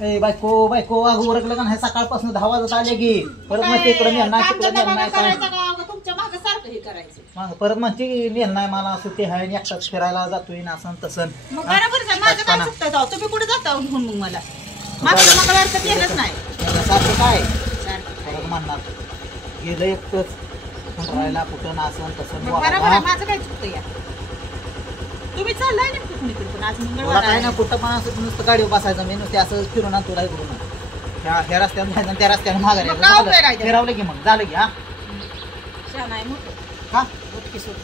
ए बायको बायको अगं उरकलं का नाही सकाळपासून 10 वाजत आले की परत मग तिकडे नेणार तिकडे नेणार काय तुमच्या मागे सारखं हे करायचं मग परत म्हणते नेल नाही मला असं ते आहे एकटाच फिरायला जातोय ना असं तसं मग बरोबर आहे माझं काय चुकतं जाऊ तुम्ही कुठे जाता घेऊन मग मला मागचं मंगळवारचं केलंच नाही सारखं काय सारखं परत म्हणणार गेलं एकटंच राहायला कुठं ना असं तसं बरोबर आहे माझं काय चुकतं या तुम्ही चाललाय ना कुणीकडे पण आज मंगळवार काय ना कुठं पण असं नुसतं गाडीवर बसायचं मी नुसते असं फिरून आणतो तुला इकडून ह्या रस्त्यानं जायचं त्या रस्त्यानं माघारी फिरवलं की मग झालं की हा नाही मोठं हा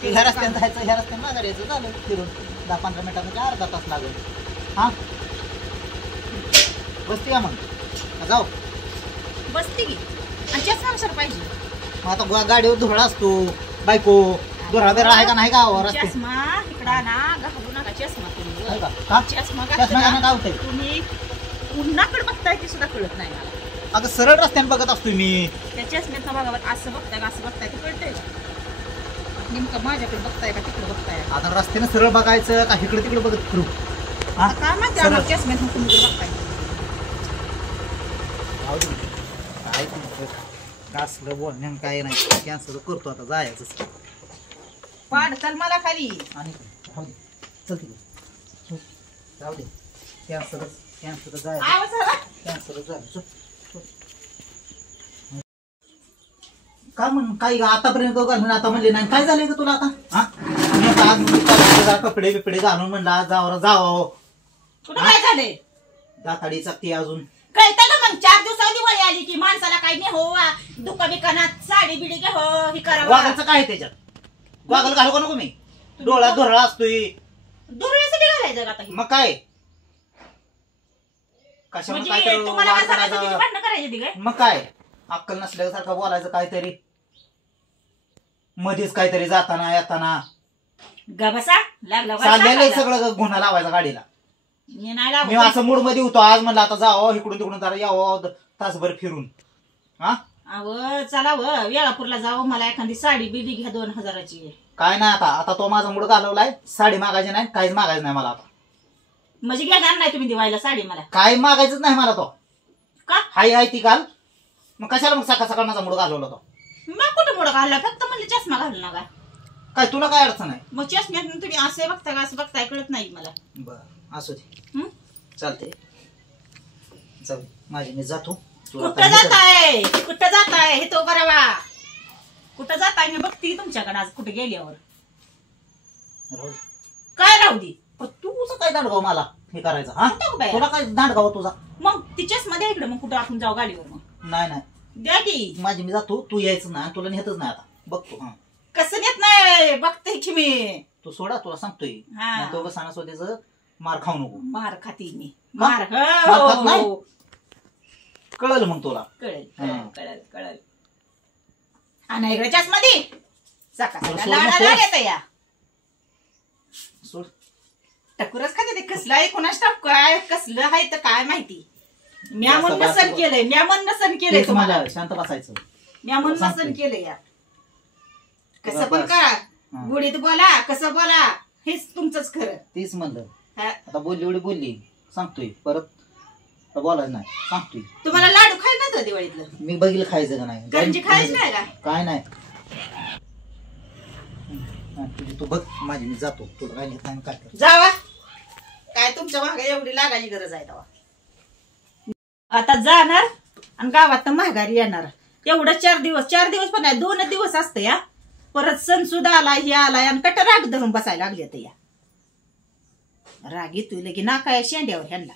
ह्या रस्त्यानं जायचं ह्या रस्त्यानं माघारी यायचं झालं फिरून 10-15 मिनिटामध्ये अर्धा तास लागेल हा बसते का मग जाऊ बसते की आणि चष्मा पाहिजे मग आता गाडीवर धुळा असतो बायको धुळा बिरा आहे का नाही का रस्ते चष्मा इकडा ना घालू नका चष्मा आहे का का चष्मा चष्मा घालणं काय होतंय तुम्ही पुन्हाकडे बघताय की सुद्धा कळत नाही मला अगं सरळ रस्त्याने बघत असतो मी त्या चष्म्यात बघा असं बघताय का असं बघताय ते कळतंय नेमकं माझ्याकडे बघताय का तिकडे बघताय आता रस्त्याने सरळ बघायचं का इकडे तिकडे बघत फिरू काय माहिती आम्हाला चष्म्यात तुम्ही बघताय काय असलं बोलण्यान काय नाही कॅन्सल करतो आता जायचं पाड चल मला खाली आणि राहू दे चल तिकडे जाऊ दे कॅन्सल जायचं आवाज आला कॅन्सल जायचं का म्हण काय आतापर्यंत घालून आता म्हणले नाही काय झालंय का तुला आता हा आज कपडे बिपडे घालून म्हणलं आज जावं कुठं काय झालंय दाताडी चाकती अजून कळतं का मग 4 दिवसांनी दिवाळी आली की माणसाला काही नाही हो दुका बिकानात साडी बिडी घे हो हे करावं वाघाचं काय त्याच्यात वाघाला घालू का नको मी डोळा धोळा असतोय दुर्वेळेसाठी घालायचं का आता हे? मग काय कशाला म्हणजे काय तुम्हाला काय सांगायचं भांडणं करायची ती काय मग काय अक्कल नसल्यासारखं बोलायचं काहीतरी मध्येच काहीतरी जाताना येताना गा बसा लागला चाललेलं सगळं गुन्हा लावायचा गाडीला मी नाही लावत. मी असं मूड मध्ये होतो आज म्हणलं आता जावं इकडून तिकडून जरा यावं तासभर फिरून हा अव चला व वेळापूरला जावं मला एखादी साडी बिडी घ्या 2000ची काय नाही आता तो माझा मूड घालवलाय साडी मागायची नाही काहीच मागायचं नाही मला आता म्हणजे घेणार नाही तुम्ही दिवाळीला साडी मला काय मागायचंच नाही मला तो का हाय ती काल मग कशाला मग सकाळ सकाळ माझा मूड घालवला तो मग कुठं मोड घालला फक्त म्हणलं चष्मा घालू नका काय तुला काय अडचण आहे मग चष्म्यात तुम्ही असे बघता का असं बघताय कळत नाही मला बर असू दे हं? चालते चल माझी मी जातो कुठं जाताय हे तो बरावा कुठं जाताय मी बघते तुमच्याकडे आज कुठे गेल्यावर राहू दे. काय राहू दे पण तुझं काय दांडगाव मला हे करायचं हा कुठं बाया? तुला काय दांडगाव तुझा मग ती चष्मा द्या इकडे मग कुठं आपण जाऊ गाडीवर मग नाही नाही द्या की माझी मी जातो तू यायचं नाही तुला नेतच नाही आता बघतो हा कसं नेत नाही बघते की मी तू सोडा तुला सांगतोय हा. नाही तो सणासोद्याचं मार खाऊ नको मार खाती मी का? मार मार खात नाही? हो कळलं मग तुला कळेल हा. कळेल कळेल आणि इकडे चष्मा दे सकाळ सोड सकाळ नको. लाडाला येतं या सोड टकुरच खाते ते कसलं आहे कोणाच टाक काय कसलं आहे तर काय माहिती म्या मन जास्त नसन केलंय म्या मन नसन केलंय तेच तुम्हाला मला शांत बसायचं म्या मन सांगते. नसन केलंय या कसं बस. पण का हा. गुढीत बोला कसं बोला हेच तुमचंच खरं तेच म्हणलं हा. आता बोलली एवढी बोलली सांगतोय परत आता बोलायचं नाही सांगतोय तुम्हाला लाडू खायला नव्हतं दिवाळीतलं मी बघितलं खायचं का नाही करंजी खायच नाही का काय नाही तुझी तू बघ माझी मी जातो तुला काय घेत नाही काय कर जावा काय तुमच्या मागे एवढी लागायची गरज आहे तेव्हा आता जाणार आणि गावात तर माघारी येणार एवढं 4 दिवस पण नाही 2 दिवस असतं या परत सण सुद्धा आलाय हे आलाय आणि कट राग धरून बसायला लागले तर या राग येतोय की ना काय शेंड्यावर ह्यांना